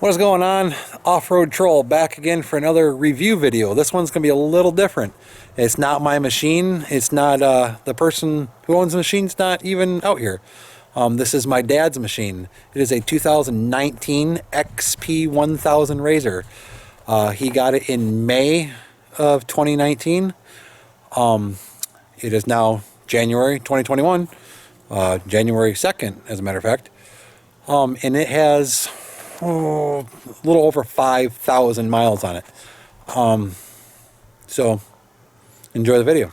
What is going on? Off-Road Troll back again for another review video. This one's going to be a little different. It's not my machine. It's not the person who owns the machine's not even out here. This is my dad's machine. It is a 2019 XP 1000 Razor. He got it in May of 2019. It is now January 2021, January 2nd, as a matter of fact. And it has a little over 5,000 miles on it. So enjoy the video.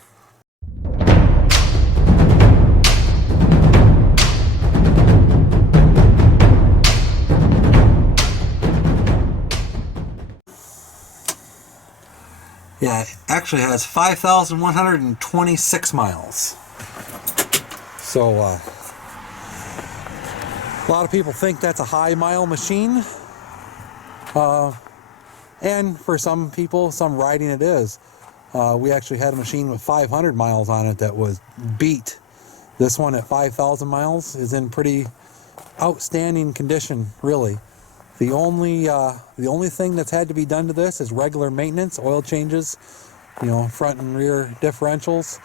Yeah, it actually has 5,126 miles. So a lot of people think that's a high mile machine, and for some people, some riding it is. We actually had a machine with 500 miles on it that was beat. This one at 5,000 miles is in pretty outstanding condition, really. The only thing that's had to be done to this is regular maintenance, oil changes, front and rear differentials,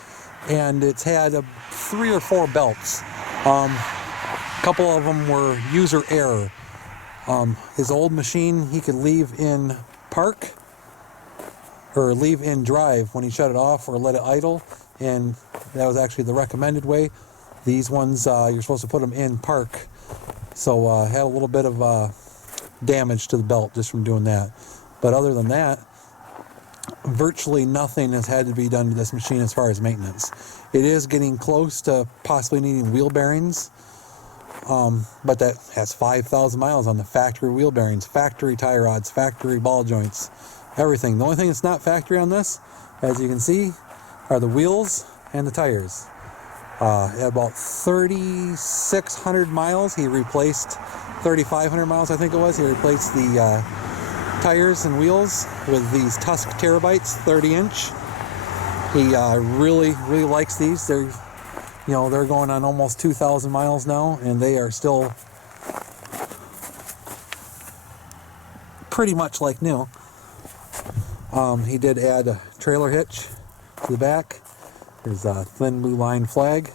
and it's had 3 or 4 belts. A couple of them were user error. His old machine he could leave in park or leave in drive when he shut it off or let it idle, and that was actually the recommended way. These ones you're supposed to put them in park, so had a little bit of damage to the belt just from doing that. But other than that, virtually nothing has had to be done to this machine as far as maintenance. It is getting close to possibly needing wheel bearings. But that has 5,000 miles on the factory wheel bearings, factory tie rods, factory ball joints, everything. The only thing that's not factory on this, as you can see, are the wheels and the tires. At about 3,600 miles, he replaced 3,500 miles, I think it was. He replaced the tires and wheels with these Tusk Terabytes 30-inch. He really likes these. They're going on almost 2,000 miles now, and they are still pretty much like new. He did add a trailer hitch to the back. There's a thin blue line flag.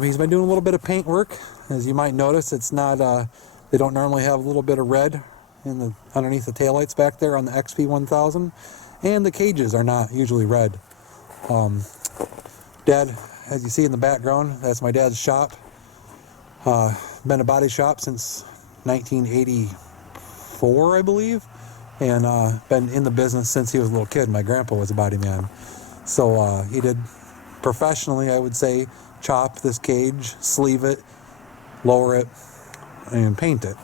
He's been doing a little bit of paint work. As you might notice, it's not, they don't normally have a little bit of red underneath the taillights back there on the XP 1000, and the cages are not usually red. Dad, as you see in the background, that's my dad's shop. Been a body shop since 1984, I believe, and been in the business since he was a little kid. My grandpa was a body man. So he did professionally, I would say, chop this cage, sleeve it, lower it, and paint it.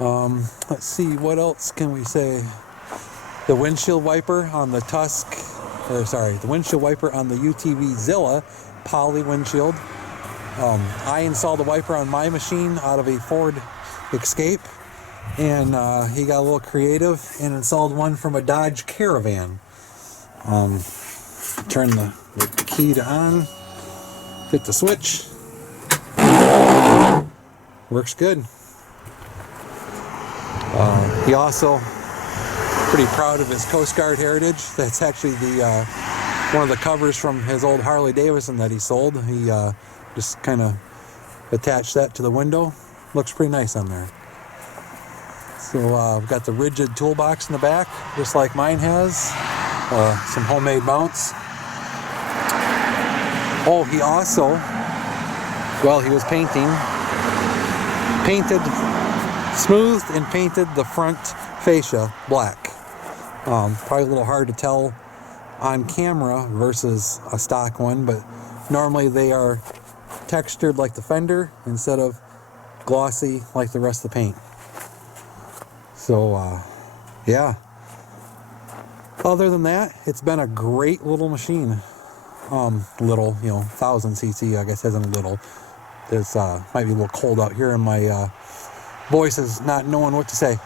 Let's see, what else can we say? The windshield wiper on the the windshield wiper on the UTV Zilla poly windshield. I installed the wiper on my machine out of a Ford Escape, and he got a little creative and installed one from a Dodge Caravan. Turn the key to on, hit the switch, works good. He also pretty proud of his Coast Guard heritage. That's actually the one of the covers from his old Harley Davidson that he sold. He just kind of attached that to the window. Looks pretty nice on there. So we've got the rigid toolbox in the back, just like mine has. Some homemade mounts. Oh, he also, while he was smoothed and painted the front fascia black. Probably a little hard to tell on camera versus a stock one, but normally they are textured like the fender instead of glossy like the rest of the paint. So yeah, other than that, it's been a great little machine. Little, 1,000 cc, I guess isn't a little. It's might be a little cold out here and my voice is not knowing what to say.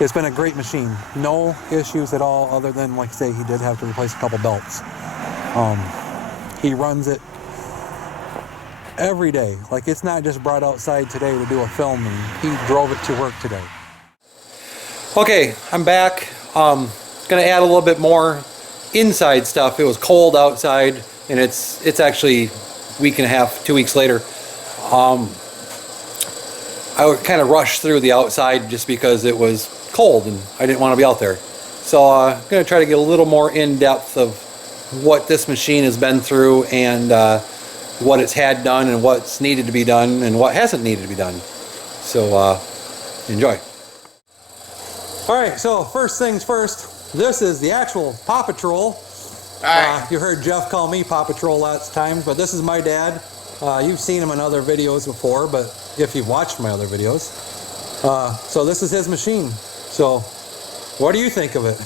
It's been a great machine. No issues at all, other than, like I say, he did have to replace a couple belts. He runs it every day. Like, it's not just brought outside today to do a film, and he drove it to work today. Okay, I'm back. Gonna add a little bit more inside stuff. It was cold outside, and it's actually a week and a half, 2 weeks later. I would kind of rush through the outside just because it was cold and I didn't want to be out there. So I'm going to try to get a little more in depth of what this machine has been through, and what it's had done, and what's needed to be done, and what hasn't needed to be done. So enjoy. Alright, so first things first, this is the actual Paw Patrol. You heard Jeff call me Paw Patrol last time, but this is my dad. You've seen him in other videos before, but if you've watched my other videos. So this is his machine. So what do you think of it?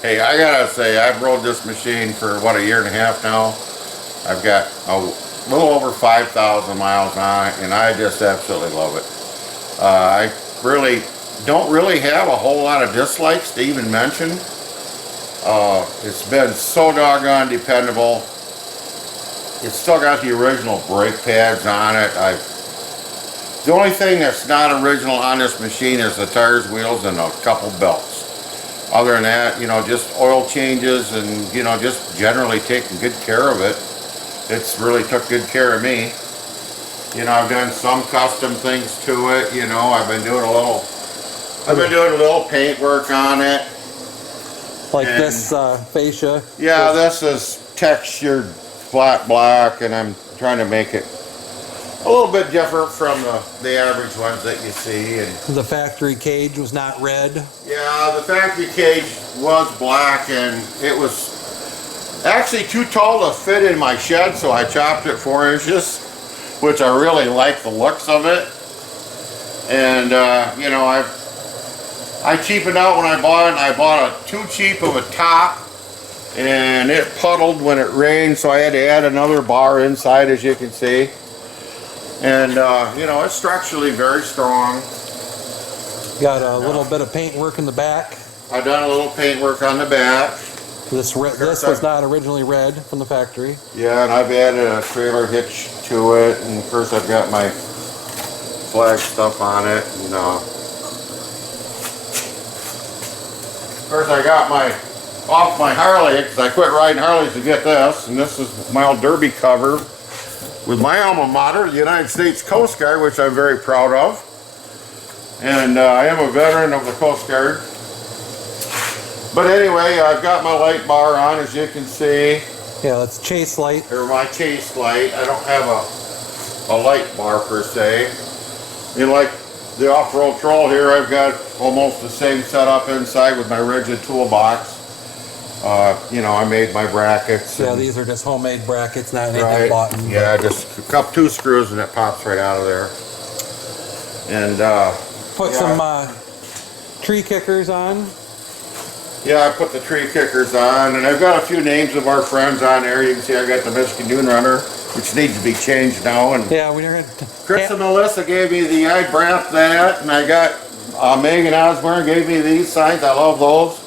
Hey, I gotta say, I've rode this machine for what, a year and a half now. I've got a little over 5,000 miles on it, and I just absolutely love it. I really don't really have a whole lot of dislikes to even mention. It's been so doggone dependable. It's still got the original brake pads on it. The only thing that's not original on this machine is the tires, wheels, and a couple belts. Other than that, you know, just oil changes and, you know, just generally taking good care of it. It's really took good care of me. You know, I've done some custom things to it. You know, I've been doing a little paint work on it. Like this fascia? Yeah, this is textured flat black, and I'm trying to make it a little bit different from the average ones that you see. And the factory cage was not red? Yeah, the factory cage was black, and it was actually too tall to fit in my shed, so I chopped it 4 inches, which I really like the looks of it. And you know, I cheapened out when I bought it, and I bought too cheap of a top, and it puddled when it rained, so I had to add another bar inside, as you can see. And you know, it's structurally very strong. Got a little bit of paint work in the back. I've done a little paint work on the back. This was not originally red from the factory. Yeah, and I've added a trailer hitch to it, and of course I've got my flag stuff on it. And of course I got off my Harley, because I quit riding Harleys to get this, and this is my old derby cover with my alma mater, the United States Coast Guard, which I'm very proud of. And I am a veteran of the Coast Guard. But anyway, I've got my light bar on, as you can see. Yeah, that's chase light. Or my chase light. I don't have a light bar per se. You know, like the off-road troll here, I've got almost the same setup inside with my rigid toolbox. You know, I made my brackets. Yeah, these are just homemade brackets, not anything bought. Yeah, just two screws and it pops right out of there. And put some tree kickers on. Yeah, I put the tree kickers on, and I've got a few names of our friends on there. You can see I got the Michigan Dune Runner, which needs to be changed now. And yeah, we are. Chris and Melissa gave me the I brapped that, and I got Megan Osborne gave me these signs. I love those.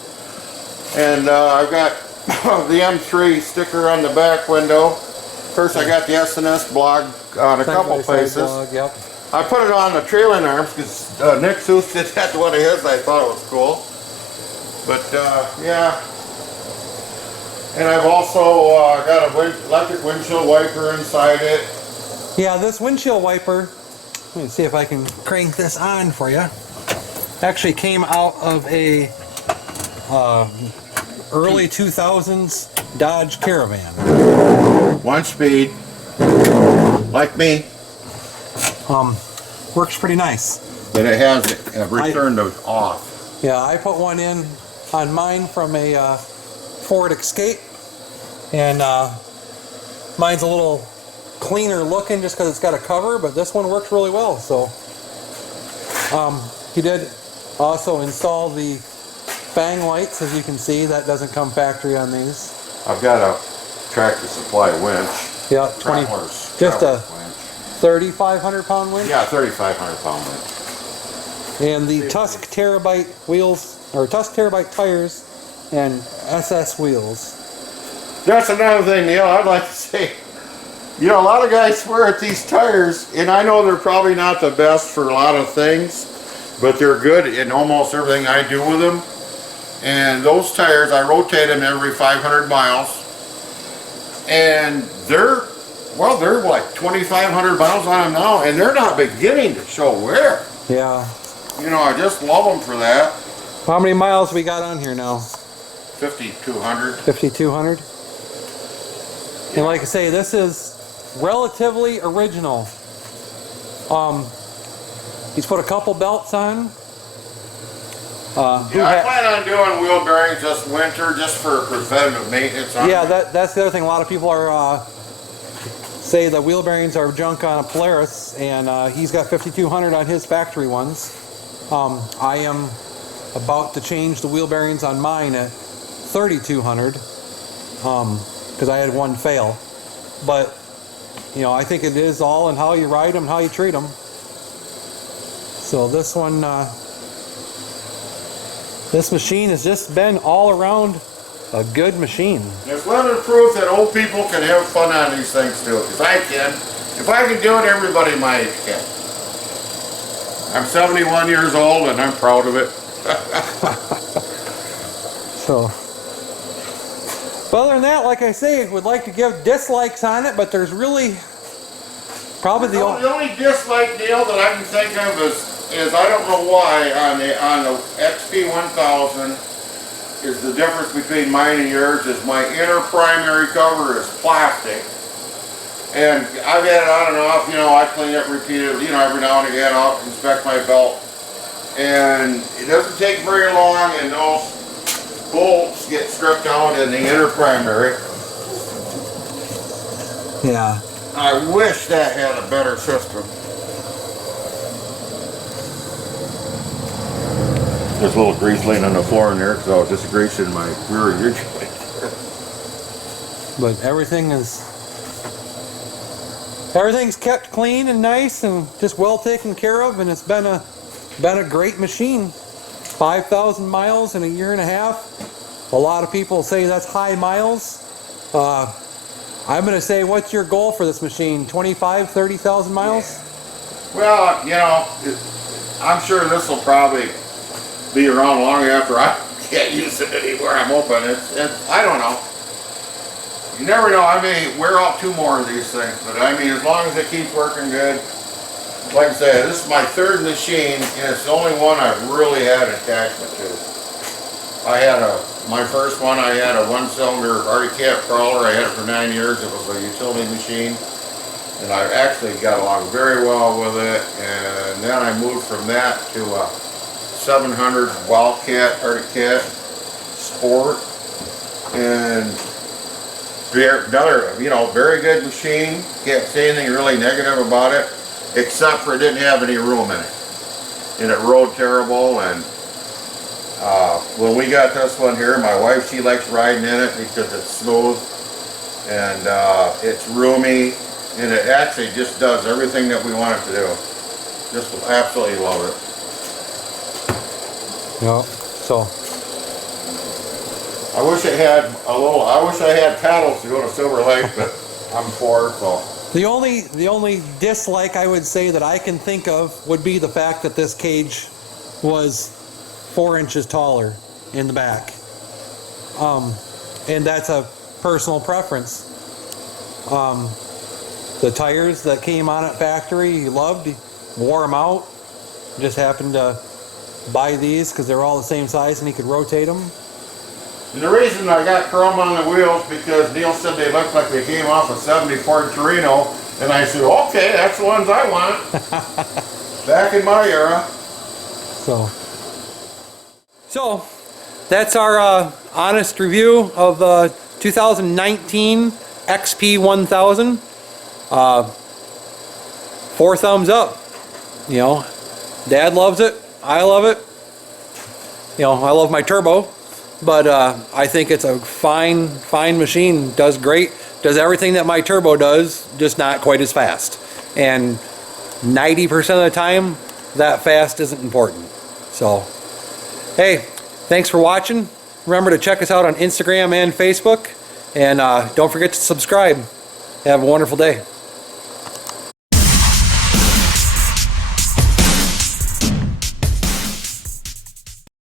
And I've got the M3 sticker on the back window. First, I got the SNS blog on a couple places. Blog, yep. I put it on the trailing arms because Nick Seuss did that to one of his. I thought it was cool. But yeah, and I've also got an electric windshield wiper inside it. Yeah, this windshield wiper, let me see if I can crank this on for you, actually came out of a early 2000s Dodge Caravan. 1 speed, like me. Works pretty nice. But it has returned off. Yeah, I put one in on mine from a Ford Escape, and mine's a little cleaner looking just because it's got a cover, but this one works really well. So he did also install the Fang Lights, as you can see. That doesn't come factory on these. I've got a Tractor Supply winch. Yeah, just a 3,500 pound winch. Yeah, 3,500 pound winch. And the Tusk Terabyte wheels, or Tusk Terabyte tires, and SS wheels. That's another thing, Neil. I'd like to say, You know, a lot of guys swear at these tires, and I know they're probably not the best for a lot of things, but they're good in almost everything I do with them. And those tires, I rotate them every 500 miles, and they're like 2,500 miles on them now, and they're not beginning to show wear. Yeah. You know, I just love them for that. How many miles we got on here now? 5,200. 5,200. And like I say, this is relatively original. He's put a couple belts on. Yeah, I plan on doing wheel bearings this winter just for preventative maintenance on Yeah, that's the other thing. A lot of people are say the wheel bearings are junk on a Polaris, and he's got 5,200 on his factory ones. I am about to change the wheel bearings on mine at 3,200 because I had one fail. But you know, I think it is all in how you ride them, how you treat them. So this one, this machine has just been all around a good machine. There's living proof that old people can have fun on these things too. If I can do it, everybody my age can. I'm 71 years old and I'm proud of it. So, but other than that, like I say, would like to give dislikes on it, but there's really probably the only dislike, Neil, that I can think of is I don't know why on the XP 1000 is the difference between mine and yours is my inner primary cover is plastic, and I've had it on and off. You know, I clean it repeatedly. You know, every now and again I'll inspect my belt, and it doesn't take very long, and those bolts get stripped out in the inner primary. Yeah. I wish that had a better system. There's a little grease laying on the floor in there because I was just greasing my rear joint. But everything's kept clean and nice and just well taken care of, and it's been a great machine. 5,000 miles in a year and a half. A lot of people say that's high miles. I'm going to say, what's your goal for this machine? 25, 30,000 miles? Well, you know, I'm sure this will probably be around long after I can't use it anywhere I'm open. I don't know. You never know. I may wear out 2 more of these things, but I mean, as long as it keeps working good. Like I say, this is my 3rd machine, and it's the only one I've really had attachment to. I had my first one, I had a 1-cylinder Arctic Cat crawler. I had it for 9 years. It was a utility machine, and I actually got along very well with it. And then I moved from that to a 700 Wildcat Arctic Cat Sport, and another, you know, very good machine. Can't say anything really negative about it, except for it didn't have any room in it, and it rode terrible. And when we got this one here, my wife, she likes riding in it because it's smooth and it's roomy, and it actually just does everything that we want it to do. Just absolutely love it. Yeah. So I wish it had I wish I had paddles to go to Silver Lake, but I'm poor, so. the only dislike I would say that I can think of would be the fact that this cage was 4 inches taller in the back. And that's a personal preference. The tires that came on at factory, he loved. He wore them out. Just happened to buy these because they're all the same size and he could rotate them. And the reason I got chrome on the wheels because Neil said they looked like they came off a 70 Ford Torino, and I said, okay, that's the ones I want. Back in my era. So that's our honest review of 2019 XP 1000. 4 thumbs up. You know, Dad loves it. I love it. You know, I love my turbo, but I think it's a fine machine. Does great. Does everything that my turbo does, just not quite as fast. And 90% of the time, that fast isn't important. So, hey, thanks for watching. Remember to check us out on Instagram and Facebook, and don't forget to subscribe. Have a wonderful day.